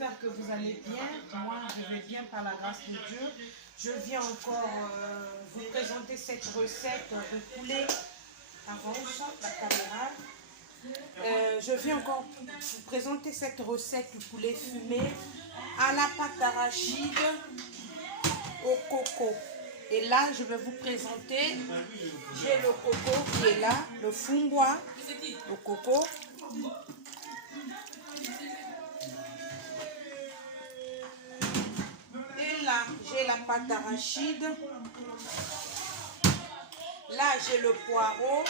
j'espère que vous allez bien. Moi, je vais bien par la grâce de Dieu. Je viens encore vous présenter cette recette de poulet. Avance la caméra. Je viens encore vous présenter cette recette du poulet fumé à la pâte d'arachide au coco. Et là, je vais vous présenter, j'ai le coco qui est là, le fumbois, le coco. Et là, j'ai la pâte d'arachide. Là, j'ai le poireau.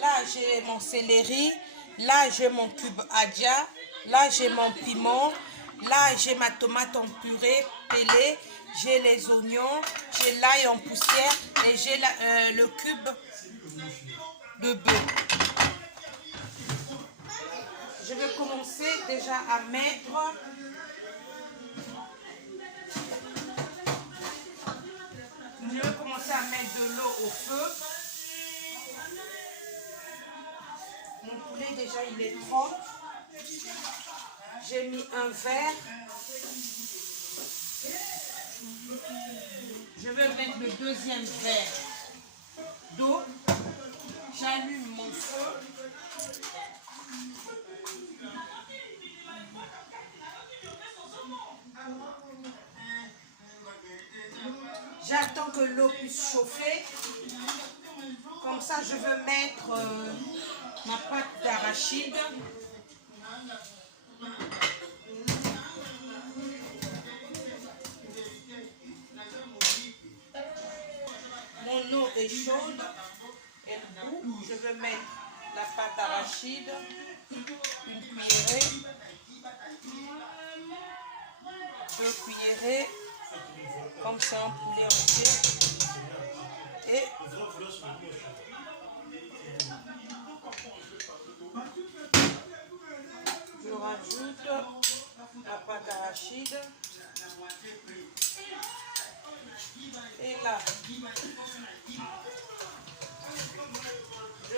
Là, j'ai mon céleri. Là, j'ai mon cube adja. Là, j'ai mon piment. Là, j'ai ma tomate en purée pelée. J'ai les oignons. J'ai l'ail en poussière. Et j'ai le cube de bœuf. Je vais commencer déjà à mettre de l'eau au feu. Mon poulet déjà il est propre. J'ai mis un verre. Je vais mettre le deuxième verre d'eau. J'allume mon feu. J'attends que l'eau puisse chauffer. Comme ça, je veux mettre ma pâte d'arachide. Mon eau est chaude. Elle bout. Je veux mettre la pâte d'arachide. Une cuillerée. 2 cuillerées. Comme c'est un poulet entier. Et je rajoute la pâte d'arachide. Et là, je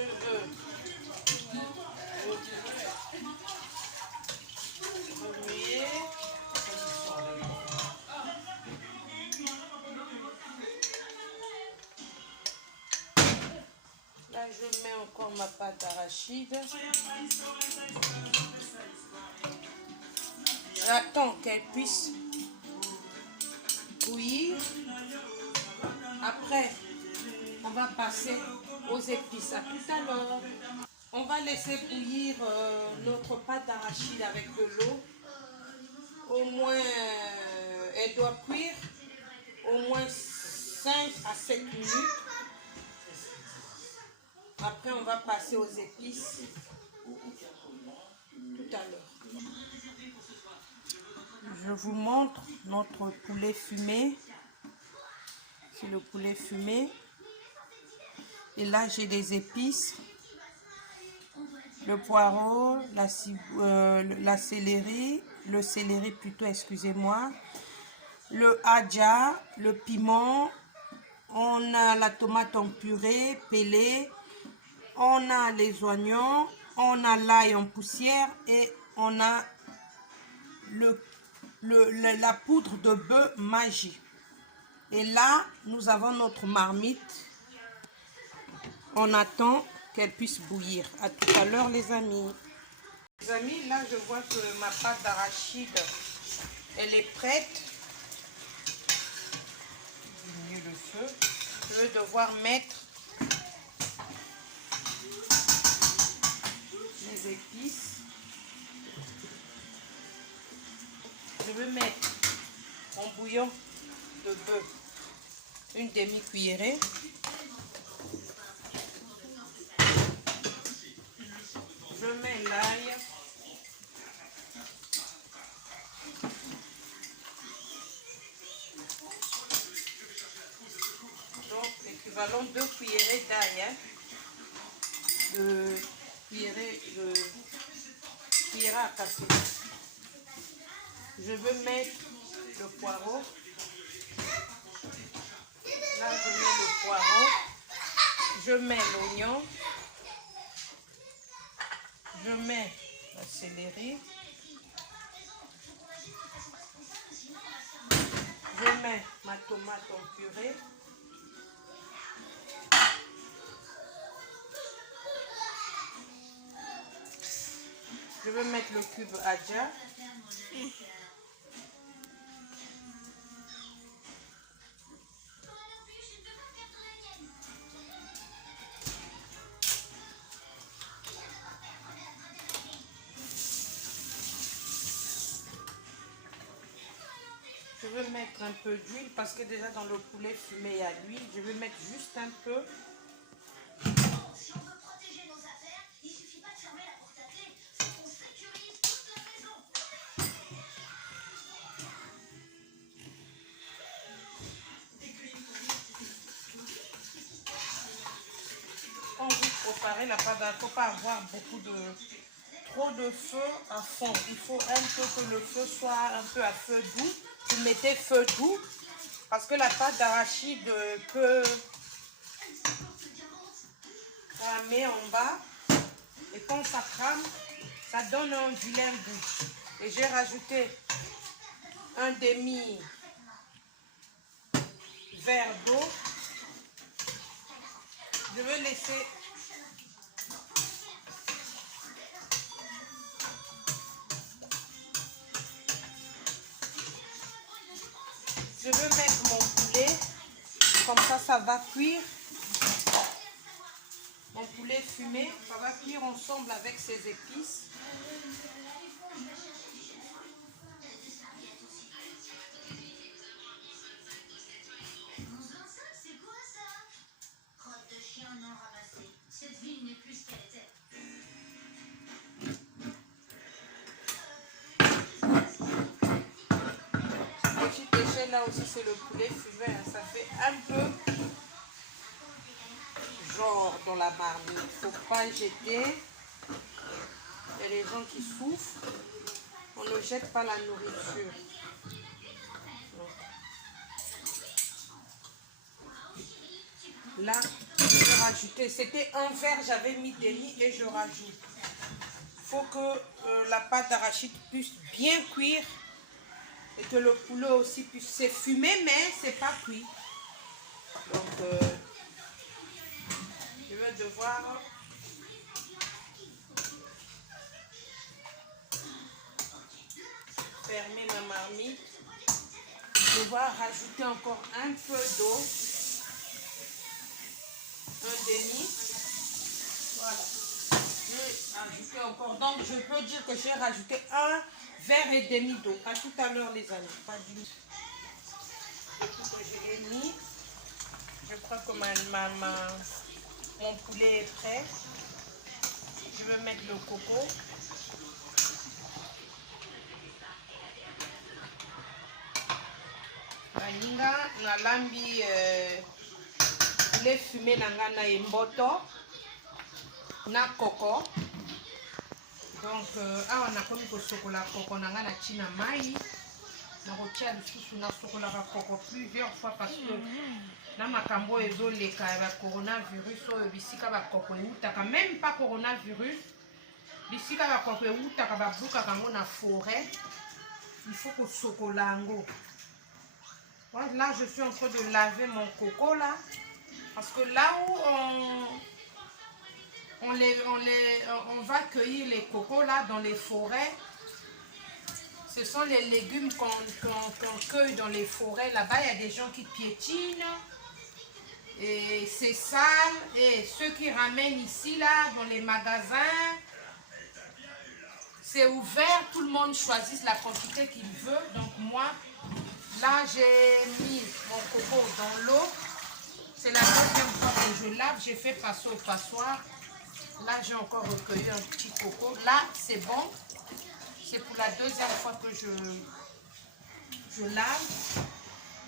veux remuer. Là, je mets encore ma pâte d'arachide. J'attends qu'elle puisse bouillir. Après, on va passer aux épices. À tout à l'heure. On va laisser bouillir notre pâte d'arachide avec de l'eau. Au moins, elle doit cuire au moins 5 à 7 minutes. Après, on va passer aux épices tout à l'heure. Je vous montre notre poulet fumé. C'est le poulet fumé. Et là, j'ai des épices. Le poireau, la céleri, le céleri plutôt, excusez-moi. Le adja, le piment. On a la tomate en purée, pelée. On a les oignons, on a l'ail en poussière et on a la poudre de bœuf Maggi. Et là, nous avons notre marmite. On attend qu'elle puisse bouillir. À tout à l'heure, les amis. Les amis, là, je vois que ma pâte d'arachide, elle est prête. Je diminue le feu. Je vais devoir mettre les épices. Je vais mettre mon bouillon de bœuf, une demi-cuillerée. Je mets l'ail. Donc l'équivalent de 2 cuillerées d'ail. De cuillerée à café. Je veux mettre le poireau. Là, je mets le poireau. Je mets l'oignon. Je mets la céleri. tomates en purée. Je vais mettre le cube Adja. Je vais mettre un peu d'huile parce que déjà dans le poulet fumé il y a l'huile. Je vais mettre juste un peu. Si on veut protéger nos affaires, il suffit pas de fermer la porte à clé. On sécurise toute la maison. Quand vous préparez la pâte, il ne faut pas avoir trop de feu à fond. Il faut un peu que le feu soit un peu à feu doux. Vous mettez feu doux parce que la pâte d'arachide peut cramer en bas. Et quand ça crame, ça donne un vilain goût. Et j'ai rajouté un demi verre d'eau. Je vais laisser je vais mettre mon poulet, comme ça va cuire. Mon poulet fumé, ça va cuire ensemble avec ses épices. C'est quoi ça? Crotte de chien non ramassée. Cette ville n'est plus ce qu'elle était. Petite échelle là aussi c'est le poulet fumé, hein. Ça fait un peu genre dans la marmite. Il ne faut pas jeter. Il y a des gens qui souffrent. On ne jette pas la nourriture. Donc. Là, je vais rajouter. C'était un verre, j'avais mis demi et je rajoute. Il faut que la pâte d'arachide puisse bien cuire. Et que le poulet aussi puisse. C'est fumé, mais c'est pas cuit. Donc, je vais devoir fermer ma marmite. Je vais devoir rajouter encore un peu d'eau. Un demi. Voilà. Je vais rajouter encore. Donc, je peux dire que j'ai rajouté un verre et demi d'eau. À tout à l'heure, les amis. Pas du tout. Et tout que je l'ai mis. Je crois que mon poulet est prêt. Je vais mettre le coco. Baninga na lambi poulet fumé nanga na emboto na coco. Donc awa nakomi kosokola coco nanga na tina mai. Na kotia lisusu na sokolaka coco plusieurs fois parce que na makambo ezoleka ya coronavirus oyo bisika ba coco eutaka, même pas coronavirus, bisika ba coco eutaka babukaka ngo na forêt. Il faut kosokola yango. Là, je suis en train de laver mon coco là, parce que là où on va cueillir les cocos là dans les forêts, ce sont les légumes qu'on cueille dans les forêts. Là-bas, il y a des gens qui piétinent et c'est sale. Et ceux qui ramènent ici là dans les magasins, c'est ouvert, tout le monde choisit la quantité qu'il veut. Donc moi, là, j'ai mis mon coco dans l'eau. C'est la deuxième fois que je lave. J'ai fait passer au passoire. Là, j'ai encore recueilli un petit coco. Là, c'est bon. C'est pour la deuxième fois que je lave.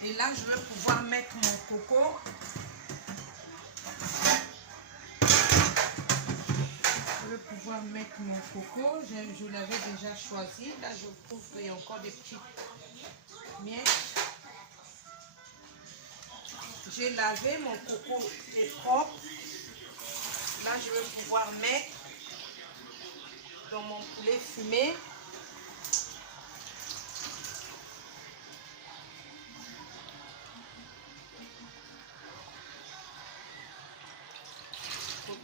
Et là, je vais pouvoir mettre mon coco. Je vais pouvoir mettre mon coco. Je l'avais déjà choisi. Là, je trouve qu'il y a encore des petits miettes. J'ai lavé, mon coco est propre. Là, je vais pouvoir mettre dans mon poulet fumé.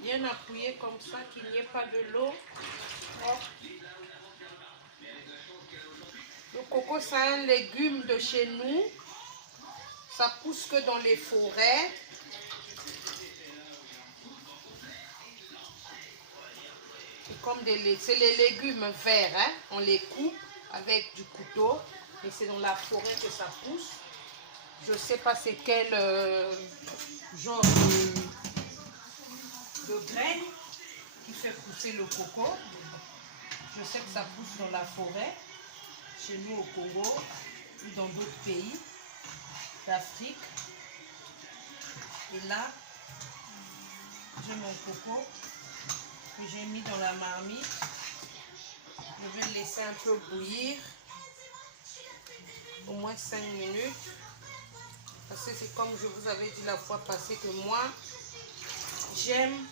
Bien appuyer comme ça, qu'il n'y ait pas de l'eau. Hop. Le coco, c'est un légume de chez nous. Ça pousse que dans les forêts. C'est les légumes verts, hein? On les coupe avec du couteau, mais c'est dans la forêt que ça pousse. Je ne sais pas c'est quel genre de graine qui fait pousser le coco. Je sais que ça pousse dans la forêt, chez nous au Congo ou dans d'autres pays d'Afrique. Et là, j'ai mon coco que j'ai mis dans la marmite. Je vais le laisser un peu bouillir, au moins 5 minutes. Parce que c'est comme je vous avais dit la fois passée que moi, j'aime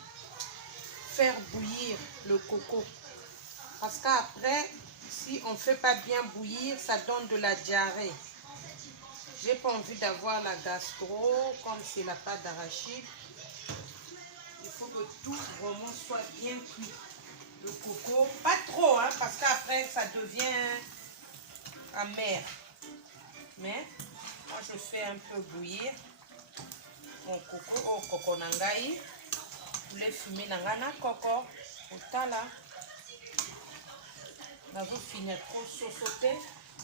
faire bouillir le coco. Parce qu'après, si on ne fait pas bien bouillir, ça donne de la diarrhée. J'ai pas envie d'avoir la gastro, comme c'est la pâte d'arachide. Il faut que tout vraiment soit bien cuit. Le coco, pas trop, hein, parce qu'après ça devient amer. Mais moi je fais un peu bouillir mon coco au coco nangai. Vous les fumez nangana coco. Otala. Vous finissez trop sauter.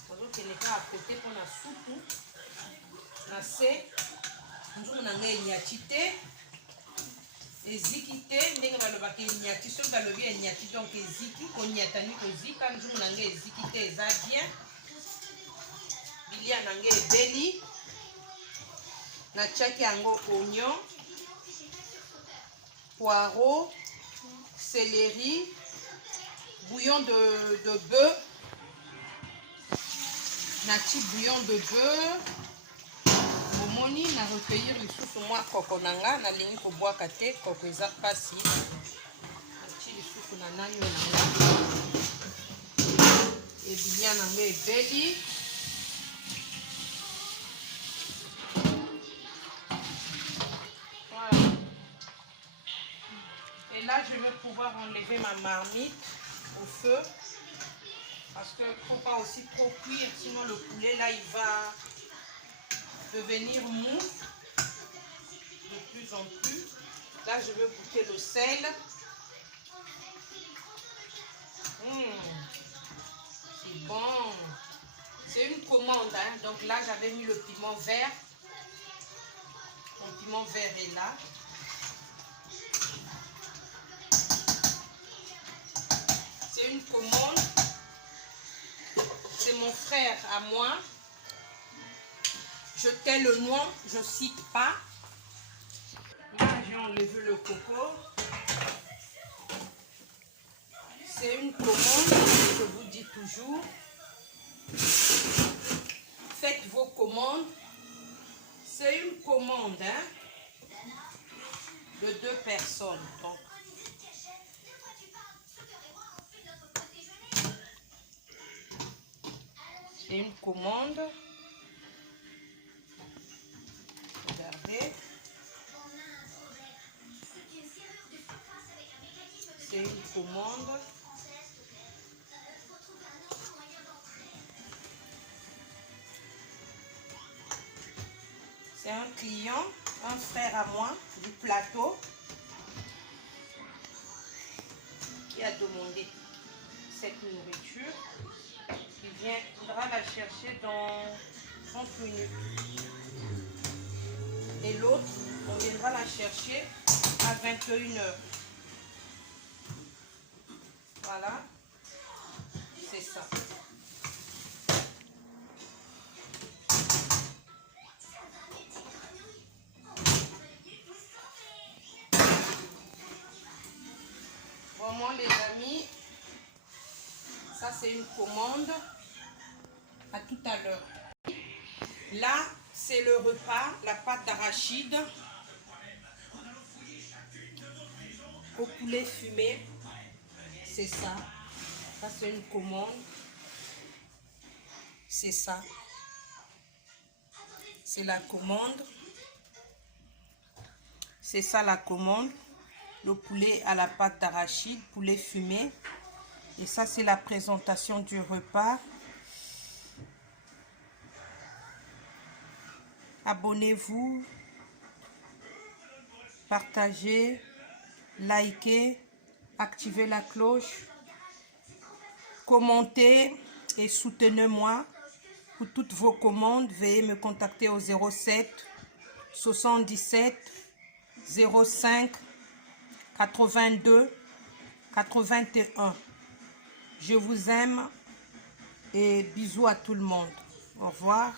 Vous tenez à côté pour la soupe. Nase. Nous nangai nyachite. Eziki te ndenge balobaka enyati soki balobi enyati donc eziki konyatani kozika nzungu nange eziki te eza bien bilia nange ebeli natiaki yango oignon poireau céleri bouillon de bœuf nati bouillon de bœuf omoni na recueillir lisusu mwa koko nanga nalingi kobwaka te koko eza pasi nati lisusu na nani nanga ebilia nanga ebeli voilà. Et là je vais pouvoir enlever ma marmite au feu parce que faut pas aussi trop cuire sinon le poulet là il va devenir mou de plus en plus. Là, je vais goûter le sel. C'est bon. C'est une commande, hein. Donc là, j'avais mis le piment vert. Mon piment vert est là. C'est une commande. C'est mon frère à moi. Je tais le nom, je ne cite pas. Là, j'ai enlevé le coco. C'est une commande, je vous dis toujours. Faites vos commandes. C'est une commande, hein, de 2 personnes. Donc, c'est une commande. Regardez. C'est une commande. C'est un client, un frère à moi du plateau qui a demandé cette nourriture. Il viendra la chercher dans 30 minutes. Et l'autre, on viendra la chercher à 21 h. Voilà, c'est ça. Vraiment les amis, ça c'est une commande. À tout à l'heure. Là, c'est le repas, la pâte d'arachide au poulet fumé. C'est ça. Ça, c'est une commande. C'est ça. C'est la commande. C'est ça la commande. le poulet à la pâte d'arachide, poulet fumé. Et ça, c'est la présentation du repas. Abonnez-vous, partagez, likez, activez la cloche, commentez et soutenez-moi. Pour toutes vos commandes, veuillez me contacter au 07 77 05 82 81. Je vous aime et bisous à tout le monde. Au revoir.